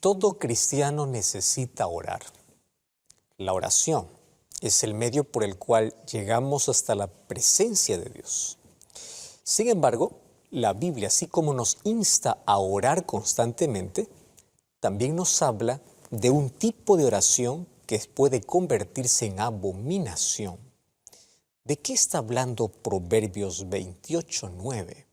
Todo cristiano necesita orar. La oración es el medio por el cual llegamos hasta la presencia de Dios. Sin embargo, la Biblia, así como nos insta a orar constantemente, también nos habla de un tipo de oración que puede convertirse en abominación. ¿De qué está hablando Proverbios 28:9?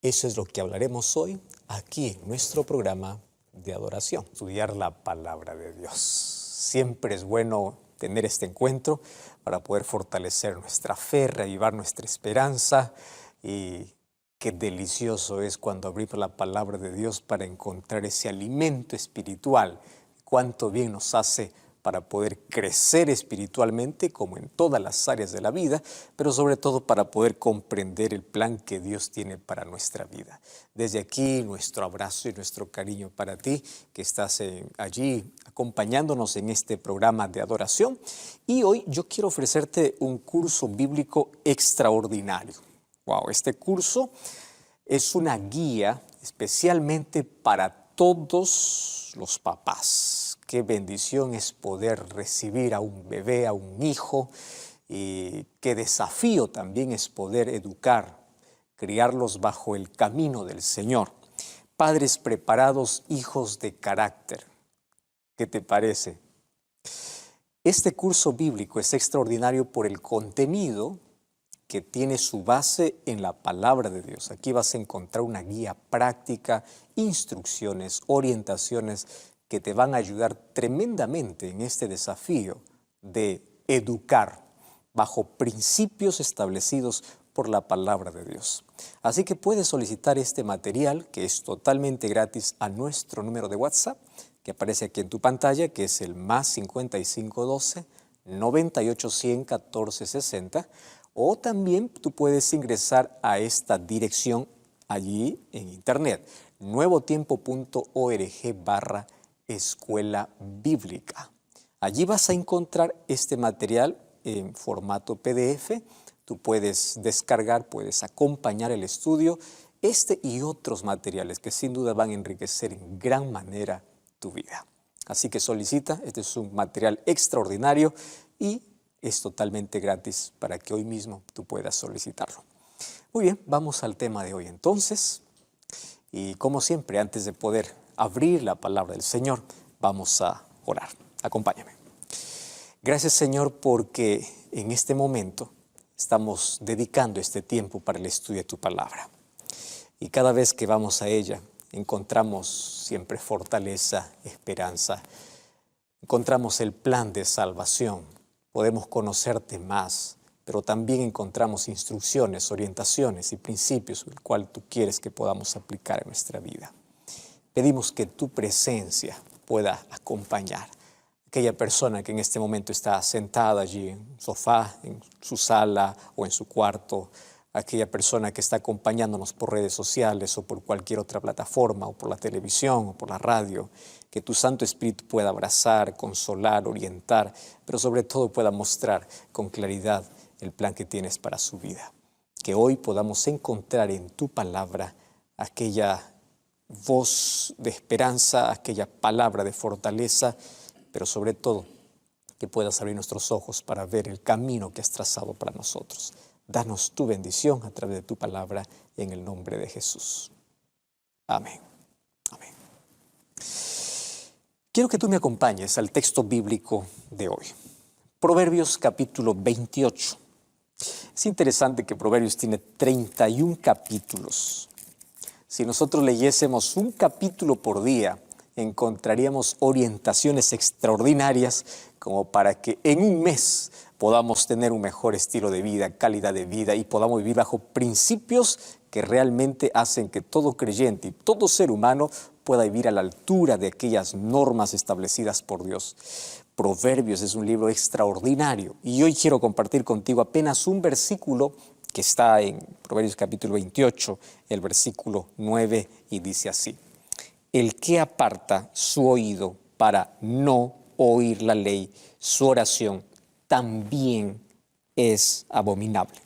Eso es lo que hablaremos hoy aquí en nuestro programa de adoración. Estudiar la palabra de Dios. Siempre es bueno tener este encuentro para poder fortalecer nuestra fe, reavivar nuestra esperanza, y qué delicioso es cuando abrimos la palabra de Dios para encontrar ese alimento espiritual. Cuánto bien nos hace para poder crecer espiritualmente, como en todas las áreas de la vida, pero sobre todo para poder comprender el plan que Dios tiene para nuestra vida. Desde aquí, nuestro abrazo y nuestro cariño para ti, que estás allí acompañándonos en este programa de adoración. Y hoy yo quiero ofrecerte un curso bíblico extraordinario. Wow, este curso es una guía especialmente para todos los papás. Qué bendición es poder recibir a un bebé, a un hijo, y qué desafío también es poder educar, criarlos bajo el camino del Señor. Padres preparados, hijos de carácter. ¿Qué te parece? Este curso bíblico es extraordinario por el contenido que tiene su base en la palabra de Dios. Aquí vas a encontrar una guía práctica, instrucciones, orientaciones que te van a ayudar tremendamente en este desafío de educar bajo principios establecidos por la palabra de Dios. Así que puedes solicitar este material, que es totalmente gratis, a nuestro número de WhatsApp, que aparece aquí en tu pantalla, que es el +5512 9810 1460, o también tú puedes ingresar a esta dirección allí en internet, nuevotiempo.org/escuela bíblica. Allí vas a encontrar este material en formato PDF. Tú puedes descargar, puedes acompañar el estudio, este y otros materiales que sin duda van a enriquecer en gran manera tu vida. Así que solicita, este es un material extraordinario y es totalmente gratis para que hoy mismo tú puedas solicitarlo. Muy bien, vamos al tema de hoy entonces. Y como siempre, antes de poder abrir la palabra del Señor, vamos a orar. Acompáñame. Gracias, Señor, porque en este momento estamos dedicando este tiempo para el estudio de tu palabra. Y cada vez que vamos a ella, encontramos siempre fortaleza, esperanza. Encontramos el plan de salvación. Podemos conocerte más, pero también encontramos instrucciones, orientaciones y principios el cual tú quieres que podamos aplicar en nuestra vida. Pedimos que tu presencia pueda acompañar a aquella persona que en este momento está sentada allí en un sofá, en su sala o en su cuarto, aquella persona que está acompañándonos por redes sociales o por cualquier otra plataforma o por la televisión o por la radio, que tu Santo Espíritu pueda abrazar, consolar, orientar, pero sobre todo pueda mostrar con claridad el plan que tienes para su vida. Que hoy podamos encontrar en tu palabra aquella voz de esperanza, aquella palabra de fortaleza, pero sobre todo que puedas abrir nuestros ojos para ver el camino que has trazado para nosotros. Danos tu bendición a través de tu palabra en el nombre de Jesús. Amén. Amén. Quiero que tú me acompañes al texto bíblico de hoy. Proverbios capítulo 28. Es interesante que Proverbios tiene 31 capítulos. Si nosotros leyésemos un capítulo por día, encontraríamos orientaciones extraordinarias como para que en un mes podamos tener un mejor estilo de vida, calidad de vida y podamos vivir bajo principios que realmente hacen que todo creyente y todo ser humano pueda vivir a la altura de aquellas normas establecidas por Dios. Proverbios es un libro extraordinario y hoy quiero compartir contigo apenas un versículo que está en Proverbios capítulo 28, el versículo 9, y dice así: el que aparta su oído para no oír la ley, su oración también es abominable.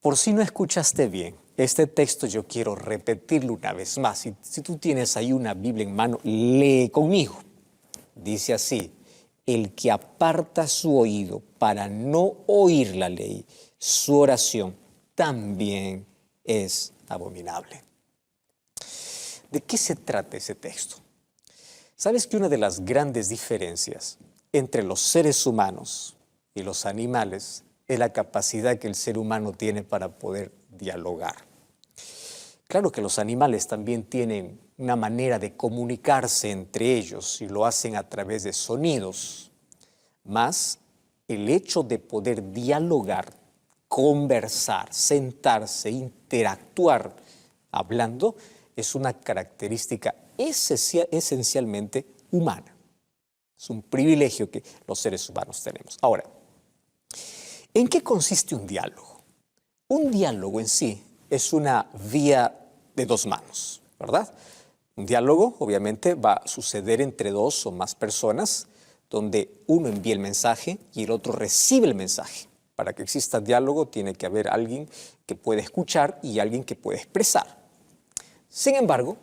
Por si no escuchaste bien, este texto yo quiero repetirlo una vez más. Si tú tienes ahí una Biblia en mano, lee conmigo. Dice así: el que aparta su oído para no oír la ley, su oración también es abominable. ¿De qué se trata ese texto? ¿Sabes que una de las grandes diferencias entre los seres humanos y los animales es la capacidad que el ser humano tiene para poder dialogar? Claro que los animales también tienen una manera de comunicarse entre ellos y lo hacen a través de sonidos, mas el hecho de poder dialogar, conversar, sentarse, interactuar hablando es una característica esencialmente humana. Es un privilegio que los seres humanos tenemos. Ahora, ¿en qué consiste un diálogo? Un diálogo en sí es una vía de dos manos, ¿verdad? Un diálogo obviamente va a suceder entre dos o más personas, donde uno envía el mensaje y el otro recibe el mensaje. Para que exista diálogo tiene que haber alguien que pueda escuchar y alguien que pueda expresar. Sin embargo,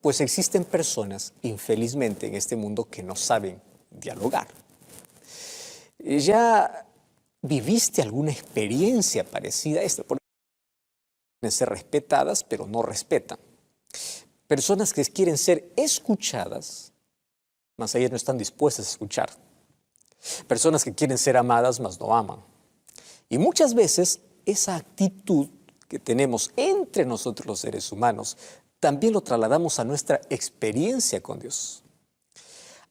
pues existen personas, infelizmente, en este mundo que no saben dialogar. ¿Ya viviste alguna experiencia parecida a esta? Porque pueden ser respetadas, pero no respetan. Personas que quieren ser escuchadas, mas ellas no están dispuestas a escuchar. Personas que quieren ser amadas, mas no aman. Y muchas veces esa actitud que tenemos entre nosotros los seres humanos también lo trasladamos a nuestra experiencia con Dios.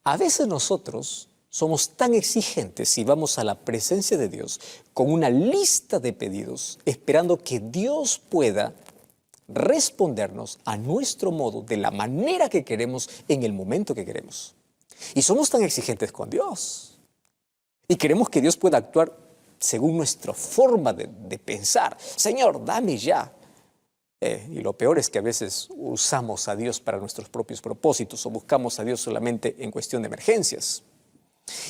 A veces nosotros somos tan exigentes y vamos a la presencia de Dios con una lista de pedidos, esperando que Dios pueda respondernos a nuestro modo, de la manera que queremos, en el momento que queremos. Y somos tan exigentes con Dios. Y queremos que Dios pueda actuar según nuestra forma de pensar. Señor, dame ya. Y lo peor es que a veces usamos a Dios para nuestros propios propósitos o buscamos a Dios solamente en cuestión de emergencias.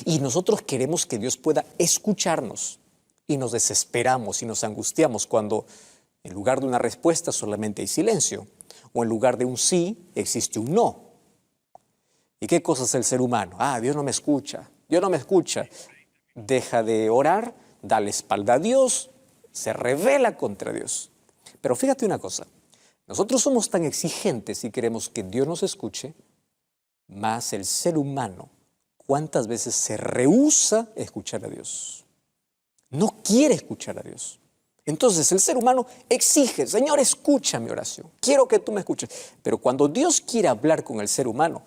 Y nosotros queremos que Dios pueda escucharnos y nos desesperamos y nos angustiamos cuando en lugar de una respuesta solamente hay silencio, o en lugar de un sí existe un no. ¿Y qué cosa es el ser humano? Dios no me escucha, Dios no me escucha. Deja de orar, da la espalda a Dios, se rebela contra Dios. Pero fíjate una cosa, nosotros somos tan exigentes y queremos que Dios nos escuche, mas el ser humano, ¿cuántas veces se rehúsa a escuchar a Dios? No quiere escuchar a Dios. Entonces el ser humano exige: Señor, escucha mi oración, quiero que tú me escuches. Pero cuando Dios quiere hablar con el ser humano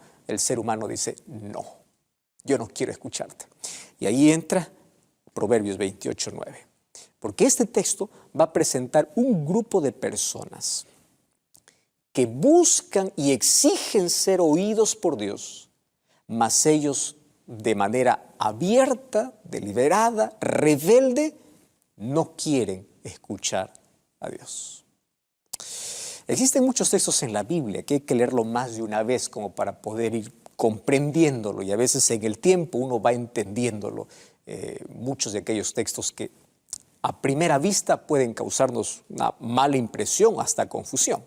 dice: no, yo no quiero escucharte. Y ahí entra Proverbios 28:9. Porque este texto va a presentar un grupo de personas que buscan y exigen ser oídos por Dios, mas ellos de manera abierta, deliberada, rebelde, no quieren escuchar a Dios. Existen muchos textos en la Biblia que hay que leerlo más de una vez como para poder ir comprendiéndolo, y a veces en el tiempo uno va entendiéndolo. Muchos de aquellos textos que a primera vista pueden causarnos una mala impresión, hasta confusión.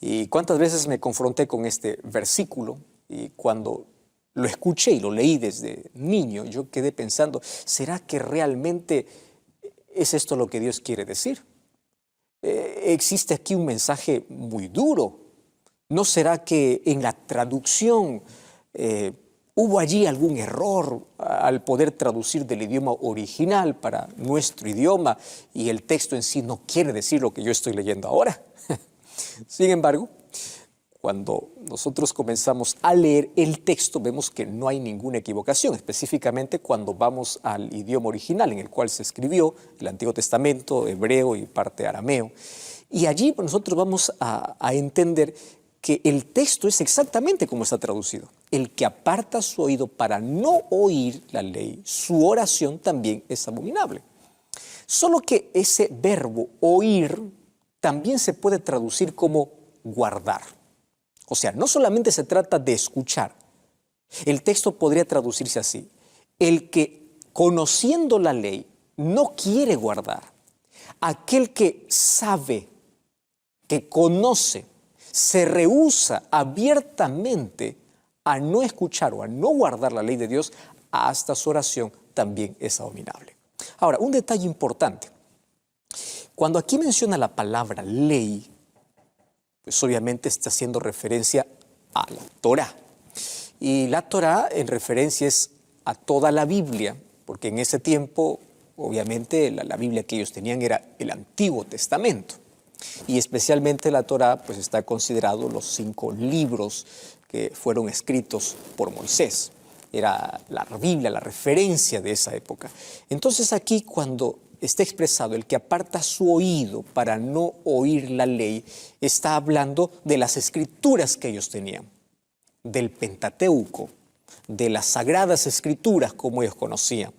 Y cuántas veces me confronté con este versículo, y cuando lo escuché y lo leí desde niño, yo quedé pensando: ¿será que realmente es esto lo que Dios quiere decir? Existe aquí un mensaje muy duro. ¿No será que en la traducción hubo allí algún error al poder traducir del idioma original para nuestro idioma y el texto en sí no quiere decir lo que yo estoy leyendo ahora? Sin embargo, cuando nosotros comenzamos a leer el texto, vemos que no hay ninguna equivocación, específicamente cuando vamos al idioma original en el cual se escribió el Antiguo Testamento, hebreo y parte arameo. Y allí nosotros vamos a entender que el texto es exactamente como está traducido. El que aparta su oído para no oír la ley, su oración también es abominable. Solo que ese verbo oír también se puede traducir como guardar. O sea, no solamente se trata de escuchar. El texto podría traducirse así: el que, conociendo la ley, no quiere guardar. Aquel que sabe que conoce, se rehúsa abiertamente a no escuchar o a no guardar la ley de Dios, hasta su oración también es abominable. Ahora, un detalle importante. Cuando aquí menciona la palabra ley, pues obviamente está haciendo referencia a la Torá. Y la Torá en referencia es a toda la Biblia, porque en ese tiempo, obviamente, la Biblia que ellos tenían era el Antiguo Testamento. Y especialmente la Torá, pues está considerado los 5 libros que fueron escritos por Moisés. Era la Biblia, la referencia de esa época. Entonces aquí cuando está expresado el que aparta su oído para no oír la ley, está hablando de las escrituras que ellos tenían, del Pentateuco, de las sagradas escrituras como ellos conocían.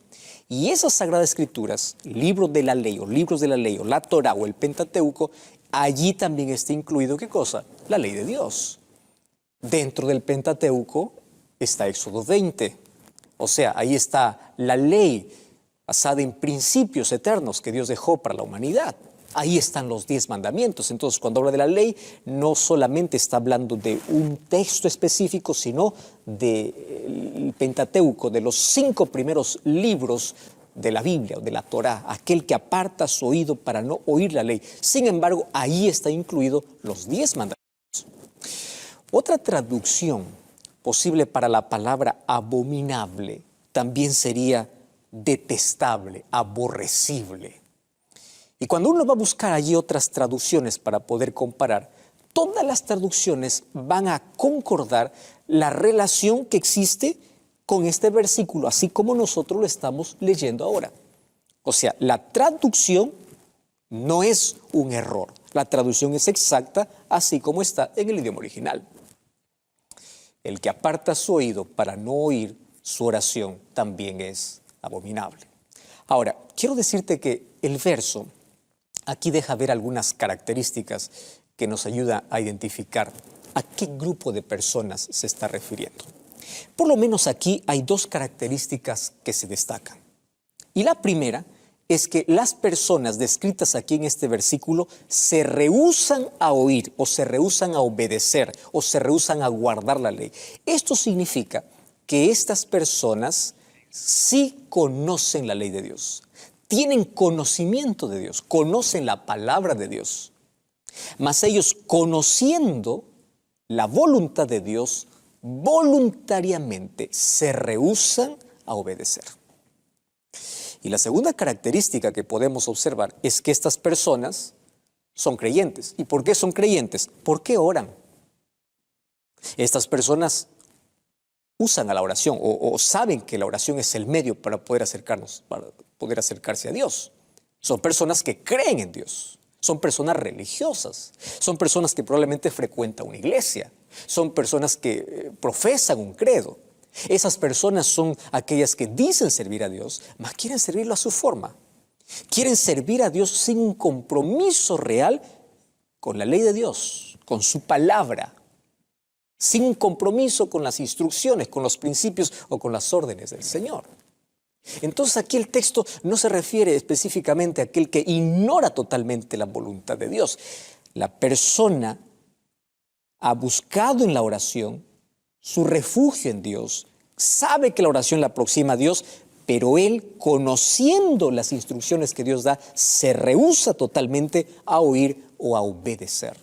Y esas sagradas escrituras, libros de la ley o libros de la ley o la Torá o el Pentateuco, allí también está incluido, ¿qué cosa? La ley de Dios. Dentro del Pentateuco está Éxodo 20. O sea, ahí está la ley basada en principios eternos que Dios dejó para la humanidad. Ahí están los 10 mandamientos. Entonces, cuando habla de la ley, no solamente está hablando de un texto específico, sino del Pentateuco, de los 5 primeros libros de la Biblia o de la Torá, aquel que aparta su oído para no oír la ley. Sin embargo, ahí está incluido los 10 mandamientos. Otra traducción posible para la palabra abominable también sería detestable, aborrecible. Y cuando uno va a buscar allí otras traducciones para poder comparar, todas las traducciones van a concordar la relación que existe con este versículo, así como nosotros lo estamos leyendo ahora. O sea, la traducción no es un error. La traducción es exacta, así como está en el idioma original. El que aparta su oído para no oír su oración también es abominable. Ahora, quiero decirte que el verso aquí deja ver algunas características que nos ayudan a identificar a qué grupo de personas se está refiriendo. Por lo menos aquí hay 2 características que se destacan. Y la primera es que las personas descritas aquí en este versículo se rehúsan a oír o se rehúsan a obedecer o se rehúsan a guardar la ley. Esto significa que estas personas sí conocen la ley de Dios, tienen conocimiento de Dios, conocen la palabra de Dios, mas ellos conociendo la voluntad de Dios, voluntariamente se rehúsan a obedecer. Y la segunda característica que podemos observar es que estas personas son creyentes. ¿Y por qué son creyentes? Porque oran. Estas personas usan a la oración o saben que la oración es el medio para poder acercarse a Dios. Son personas que creen en Dios. Son personas religiosas. Son personas que probablemente frecuentan una iglesia. Son personas que profesan un credo. Esas personas son aquellas que dicen servir a Dios, mas quieren servirlo a su forma. Quieren servir a Dios sin un compromiso real con la ley de Dios, con su palabra, sin un compromiso con las instrucciones, con los principios o con las órdenes del Señor. Entonces aquí el texto no se refiere específicamente a aquel que ignora totalmente la voluntad de Dios. La persona ha buscado en la oración su refugio en Dios, sabe que la oración la aproxima a Dios, pero él, conociendo las instrucciones que Dios da, se rehúsa totalmente a oír o a obedecer.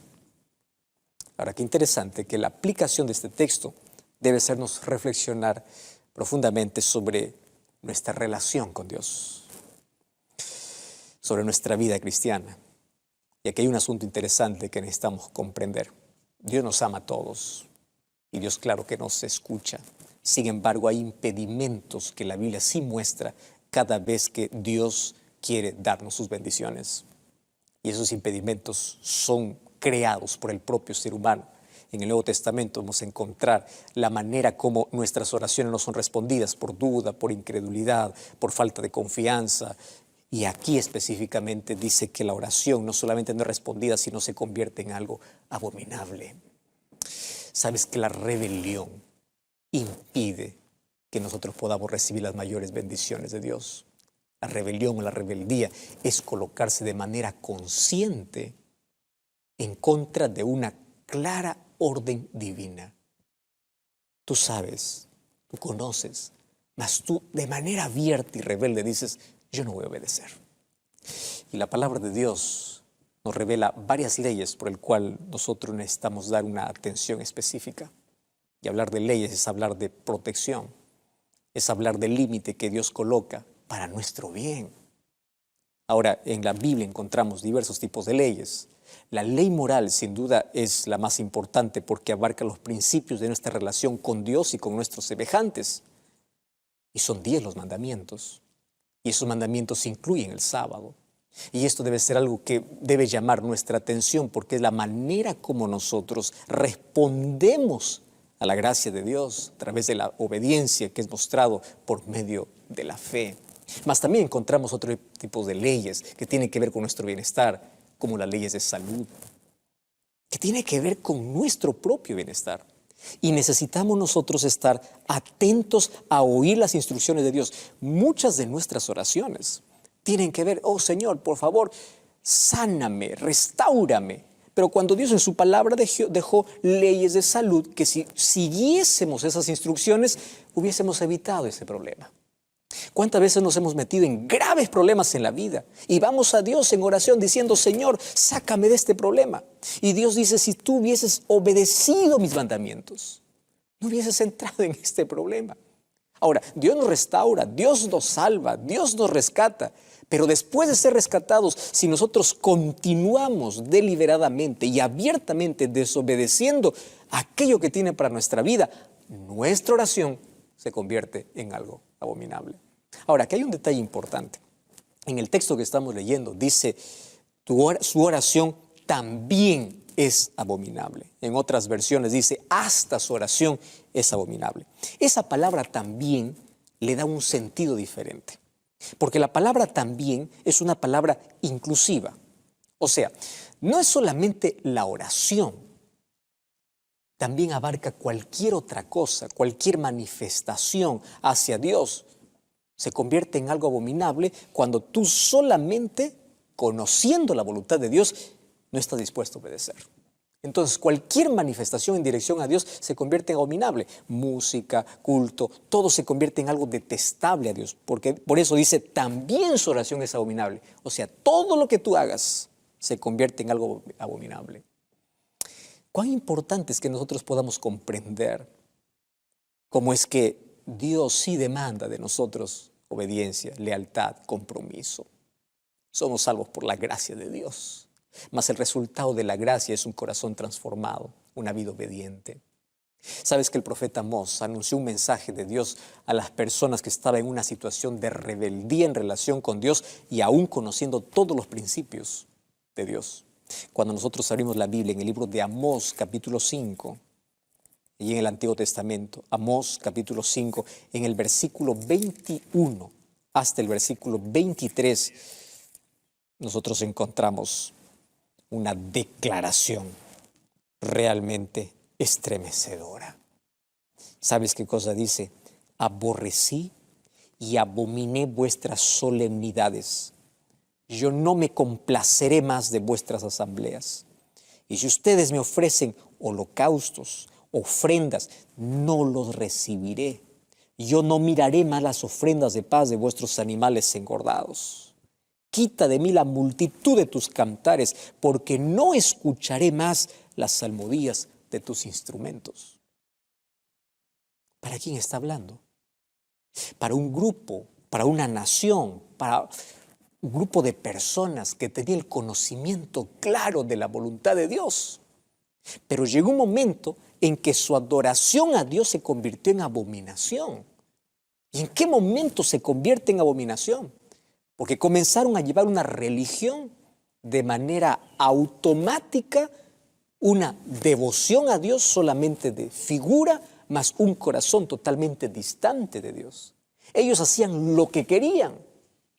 Ahora, qué interesante que la aplicación de este texto debe hacernos reflexionar profundamente sobre nuestra relación con Dios, sobre nuestra vida cristiana. Y aquí hay un asunto interesante que necesitamos comprender. Dios nos ama a todos. Y Dios, claro que nos escucha. Sin embargo, hay impedimentos que la Biblia sí muestra cada vez que Dios quiere darnos sus bendiciones. Y esos impedimentos son creados por el propio ser humano. En el Nuevo Testamento vamos a encontrar la manera como nuestras oraciones no son respondidas por duda, por incredulidad, por falta de confianza. Y aquí específicamente dice que la oración no solamente no es respondida, sino se convierte en algo abominable. Sabes que la rebelión impide que nosotros podamos recibir las mayores bendiciones de Dios. La rebelión o la rebeldía es colocarse de manera consciente en contra de una clara orden divina. Tú sabes, tú conoces, mas tú de manera abierta y rebelde dices, yo no voy a obedecer. Y la palabra de Dios nos revela varias leyes por el cual nosotros necesitamos dar una atención específica. Y hablar de leyes es hablar de protección, es hablar del límite que Dios coloca para nuestro bien. Ahora, en la Biblia encontramos diversos tipos de leyes. La ley moral, sin duda, es la más importante porque abarca los principios de nuestra relación con Dios y con nuestros semejantes. Y son 10 los mandamientos. Y esos mandamientos incluyen el sábado. Y esto debe ser algo que debe llamar nuestra atención porque es la manera como nosotros respondemos a la gracia de Dios a través de la obediencia que es mostrado por medio de la fe. Mas también encontramos otro tipo de leyes que tienen que ver con nuestro bienestar, como las leyes de salud, que tienen que ver con nuestro propio bienestar. Y necesitamos nosotros estar atentos a oír las instrucciones de Dios. Muchas de nuestras oraciones tienen que ver, oh Señor, por favor, sáname, restáurame. Pero cuando Dios en su palabra dejó leyes de salud, que si siguiésemos esas instrucciones, hubiésemos evitado ese problema. ¿Cuántas veces nos hemos metido en graves problemas en la vida? Y vamos a Dios en oración diciendo, Señor, sácame de este problema. Y Dios dice, si tú hubieses obedecido mis mandamientos, no hubieses entrado en este problema. Ahora, Dios nos restaura, Dios nos salva, Dios nos rescata. Pero después de ser rescatados, si nosotros continuamos deliberadamente y abiertamente desobedeciendo aquello que tiene para nuestra vida, nuestra oración se convierte en algo abominable. Ahora, aquí hay un detalle importante. En el texto que estamos leyendo dice, su oración también es abominable. En otras versiones dice, hasta su oración es abominable. Esa palabra también le da un sentido diferente. Porque la palabra también es una palabra inclusiva. O sea, no es solamente la oración, también abarca cualquier otra cosa, cualquier manifestación hacia Dios. Se convierte en algo abominable cuando tú solamente, conociendo la voluntad de Dios, no estás dispuesto a obedecer. Entonces, cualquier manifestación en dirección a Dios se convierte en abominable. Música, culto, todo se convierte en algo detestable a Dios. Porque por eso dice, también su oración es abominable. O sea, todo lo que tú hagas se convierte en algo abominable. Cuán importante es que nosotros podamos comprender cómo es que Dios sí demanda de nosotros obediencia, lealtad, compromiso. Somos salvos por la gracia de Dios. Mas el resultado de la gracia es un corazón transformado, una vida obediente. ¿Sabes que el profeta Amós anunció un mensaje de Dios a las personas que estaban en una situación de rebeldía en relación con Dios y aún conociendo todos los principios de Dios? Cuando nosotros abrimos la Biblia en el libro de Amós, capítulo 5, y en el Antiguo Testamento, Amós, capítulo 5, en el versículo 21 hasta el versículo 23, nosotros encontramos una declaración realmente estremecedora. ¿Sabes qué cosa dice? Aborrecí y abominé vuestras solemnidades. Yo no me complaceré más de vuestras asambleas. Y si ustedes me ofrecen holocaustos, ofrendas, no los recibiré. Yo no miraré más las ofrendas de paz de vuestros animales engordados. Quita de mí la multitud de tus cantares, porque no escucharé más las salmodías de tus instrumentos. ¿Para quién está hablando? Para un grupo, para una nación, para un grupo de personas que tenía el conocimiento claro de la voluntad de Dios. Pero llegó un momento en que su adoración a Dios se convirtió en abominación. ¿Y en qué momento se convierte en abominación? Porque comenzaron a llevar una religión de manera automática, una devoción a Dios solamente de figura, más un corazón totalmente distante de Dios. Ellos hacían lo que querían.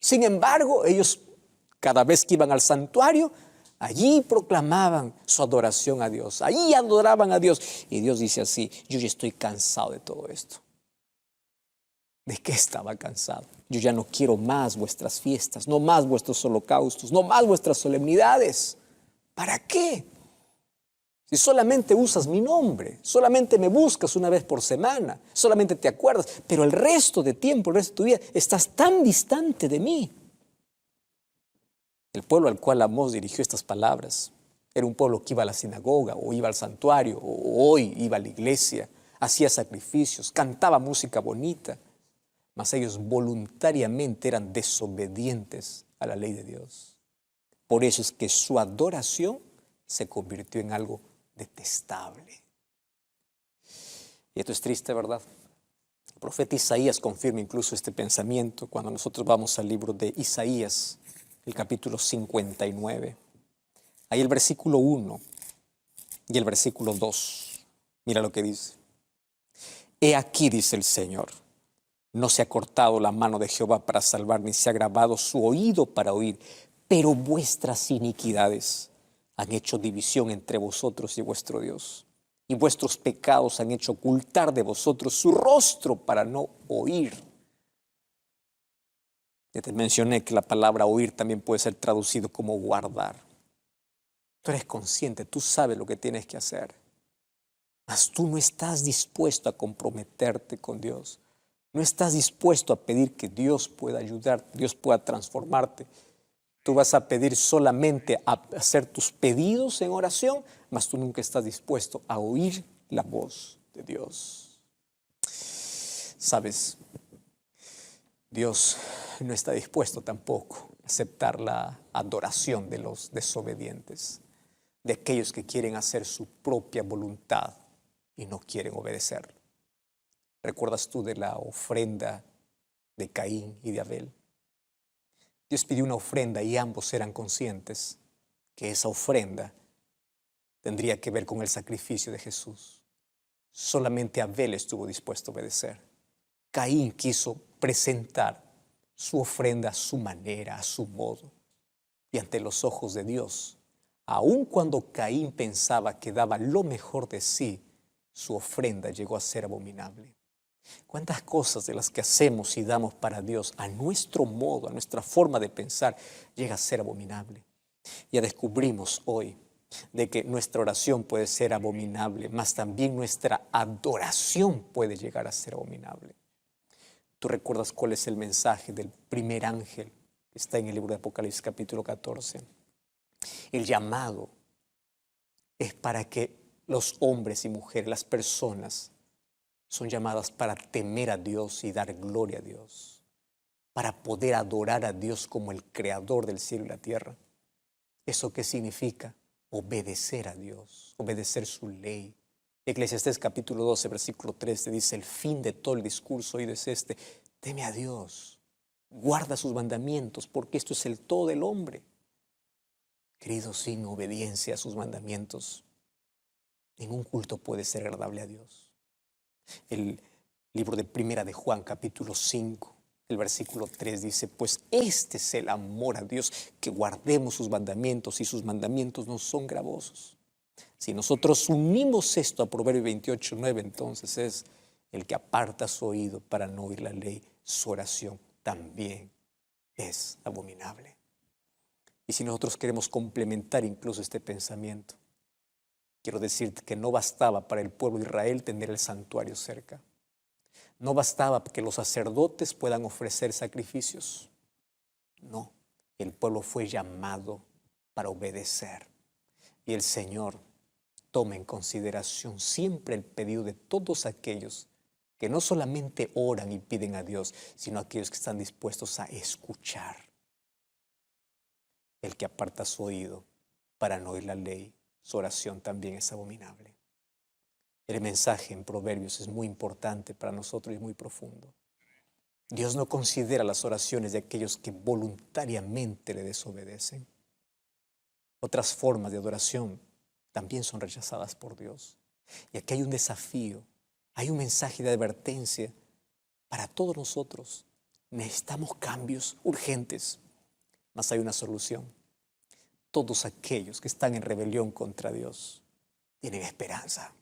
Sin embargo, ellos cada vez que iban al santuario, allí proclamaban su adoración a Dios, allí adoraban a Dios. Y Dios dice así, yo ya estoy cansado de todo esto. ¿De qué estaba cansado? Yo ya no quiero más vuestras fiestas, no más vuestros holocaustos, no más vuestras solemnidades. ¿Para qué? Si solamente usas mi nombre, solamente me buscas una vez por semana, solamente te acuerdas, pero el resto de tiempo, el resto de tu vida, estás tan distante de mí. El pueblo al cual Amós dirigió estas palabras era un pueblo que iba a la sinagoga, o iba al santuario, o hoy iba a la iglesia, hacía sacrificios, cantaba música bonita, mas ellos voluntariamente eran desobedientes a la ley de Dios. Por eso es que su adoración se convirtió en algo detestable. Y esto es triste, ¿verdad? El profeta Isaías confirma incluso este pensamiento cuando nosotros vamos al libro de Isaías, el capítulo 59. Ahí el versículo 1 y el versículo 2. Mira lo que dice. He aquí, dice el Señor, no se ha cortado la mano de Jehová para salvar, ni se ha agravado su oído para oír, pero vuestras iniquidades han hecho división entre vosotros y vuestro Dios, y vuestros pecados han hecho ocultar de vosotros su rostro para no oír. Ya te mencioné que la palabra oír también puede ser traducido como guardar. Tú eres consciente, tú sabes lo que tienes que hacer, mas tú no estás dispuesto a comprometerte con Dios. No estás dispuesto a pedir que Dios pueda ayudarte, Dios pueda transformarte. Tú vas a pedir solamente a hacer tus pedidos en oración, mas tú nunca estás dispuesto a oír la voz de Dios. ¿Sabes? Dios no está dispuesto tampoco a aceptar la adoración de los desobedientes, de aquellos que quieren hacer su propia voluntad y no quieren obedecer. ¿Recuerdas tú de la ofrenda de Caín y de Abel? Dios pidió una ofrenda y ambos eran conscientes que esa ofrenda tendría que ver con el sacrificio de Jesús. Solamente Abel estuvo dispuesto a obedecer. Caín quiso presentar su ofrenda a su manera, a su modo. Y ante los ojos de Dios, aun cuando Caín pensaba que daba lo mejor de sí, su ofrenda llegó a ser abominable. ¿Cuántas cosas de las que hacemos y damos para Dios a nuestro modo, a nuestra forma de pensar, llega a ser abominable? Ya descubrimos hoy de que nuestra oración puede ser abominable, mas también nuestra adoración puede llegar a ser abominable. ¿Tú recuerdas cuál es el mensaje del primer ángel que está en el libro de Apocalipsis capítulo 14? El llamado es para que los hombres y mujeres, las personas, son llamadas para temer a Dios y dar gloria a Dios, para poder adorar a Dios como el creador del cielo y la tierra. ¿Eso qué significa? Obedecer a Dios, obedecer su ley. Eclesiastés capítulo 12, versículo 3 te dice, el fin de todo el discurso oído es este, teme a Dios, guarda sus mandamientos, porque esto es el todo del hombre. Querido, sin obediencia a sus mandamientos, ningún culto puede ser agradable a Dios. El libro de Primera de Juan, capítulo 5, el versículo 3 dice, pues este es el amor a Dios, que guardemos sus mandamientos y sus mandamientos no son gravosos. Si nosotros unimos esto a Proverbios 28, 9, entonces es el que aparta su oído para no oír la ley, su oración también es abominable. Y si nosotros queremos complementar incluso este pensamiento, quiero decirte que no bastaba para el pueblo de Israel tener el santuario cerca. No bastaba que los sacerdotes puedan ofrecer sacrificios. No, el pueblo fue llamado para obedecer. Y el Señor toma en consideración siempre el pedido de todos aquellos que no solamente oran y piden a Dios, sino aquellos que están dispuestos a escuchar. El que aparta su oído para no oír la ley, su oración también es abominable. El mensaje en Proverbios es muy importante para nosotros y muy profundo. Dios no considera las oraciones de aquellos que voluntariamente le desobedecen. Otras formas de adoración también son rechazadas por Dios. Y aquí hay un desafío, hay un mensaje de advertencia para todos nosotros. Necesitamos cambios urgentes, mas hay una solución. Todos aquellos que están en rebelión contra Dios tienen esperanza.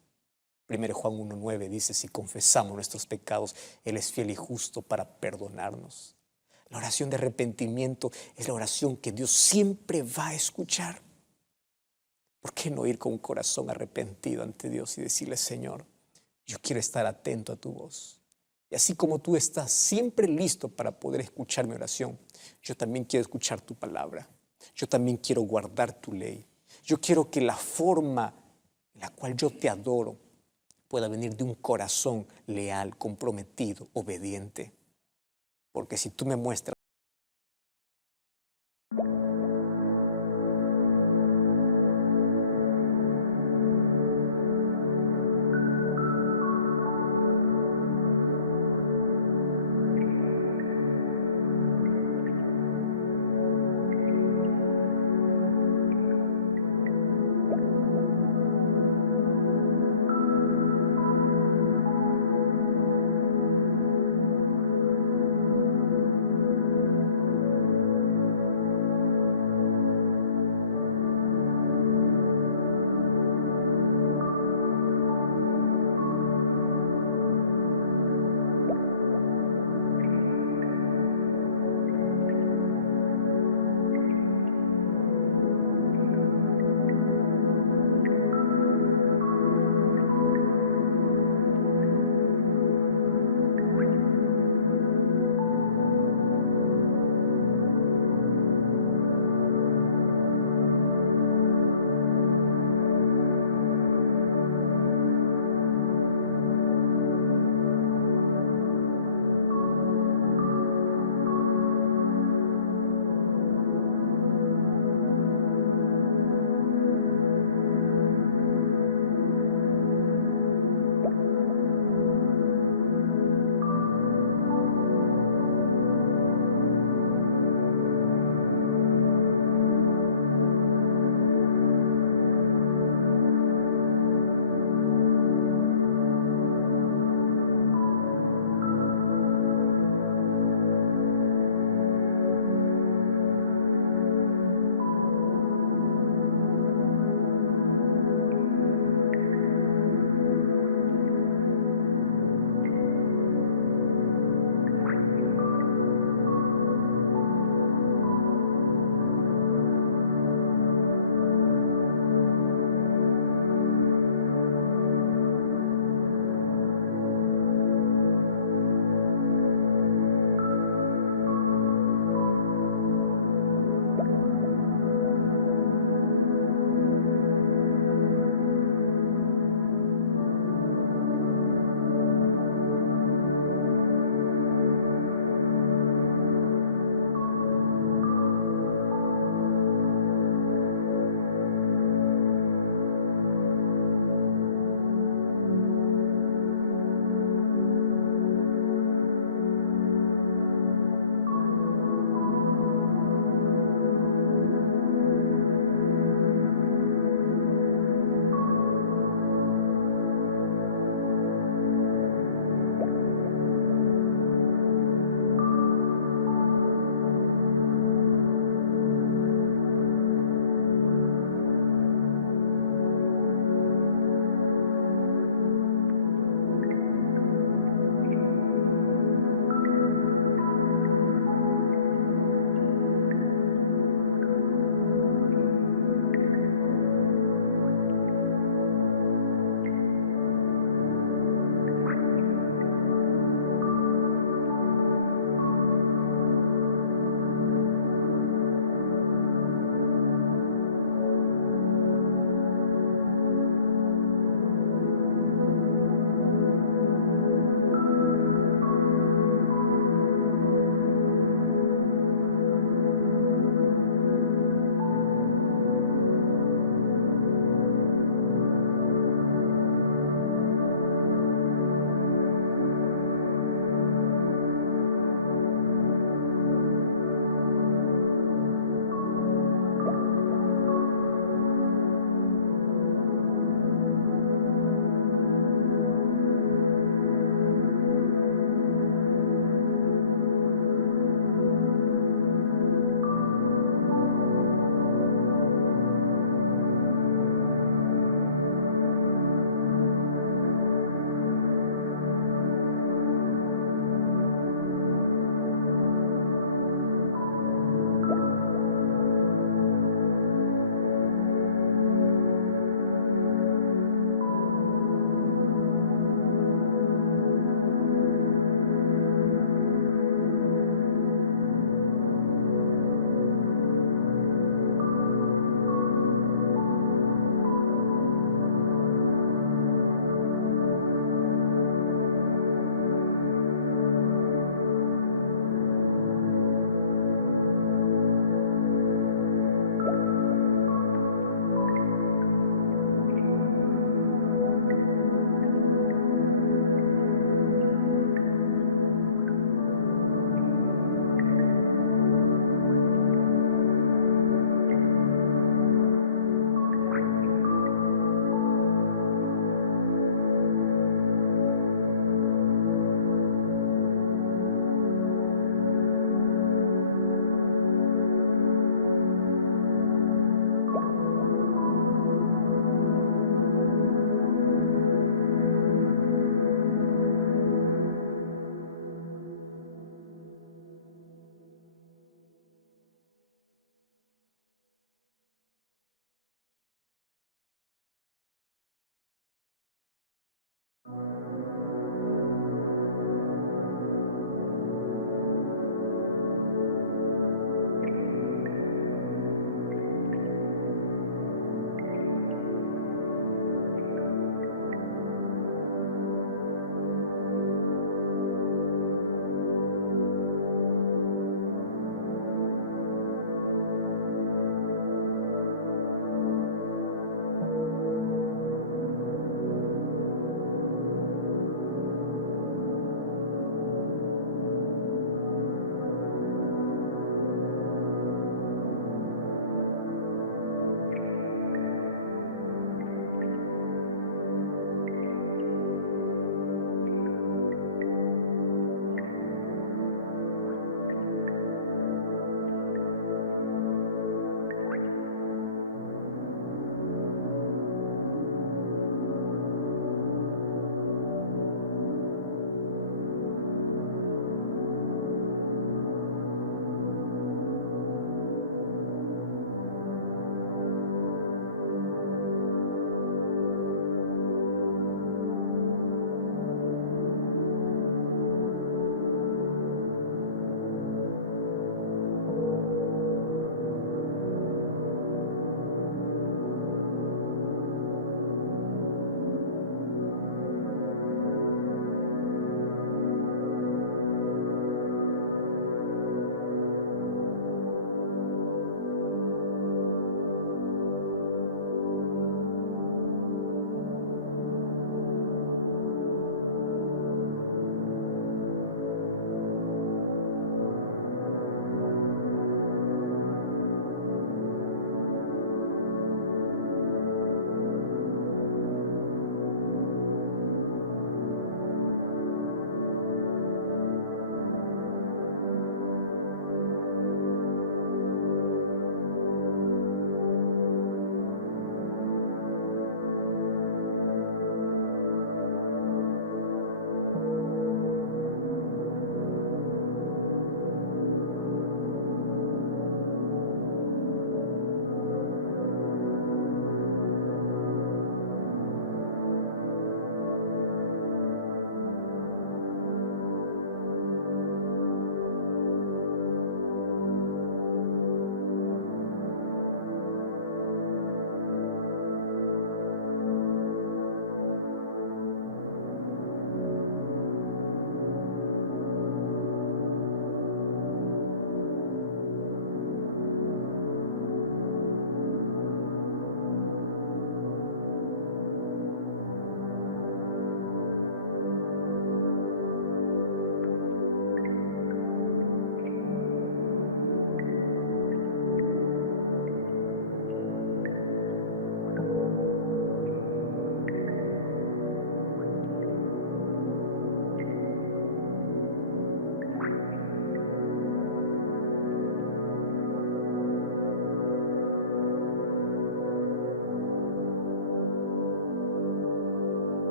1 Juan 1:9 dice, si confesamos nuestros pecados, Él es fiel y justo para perdonarnos. La oración de arrepentimiento es la oración que Dios siempre va a escuchar. ¿Por qué no ir con un corazón arrepentido ante Dios y decirle, Señor, yo quiero estar atento a tu voz? Y así como tú estás siempre listo para poder escuchar mi oración, yo también quiero escuchar tu palabra. Yo también quiero guardar tu ley. Yo quiero que la forma en la cual yo te adoro pueda venir de un corazón leal, comprometido, obediente. Porque si tú me muestras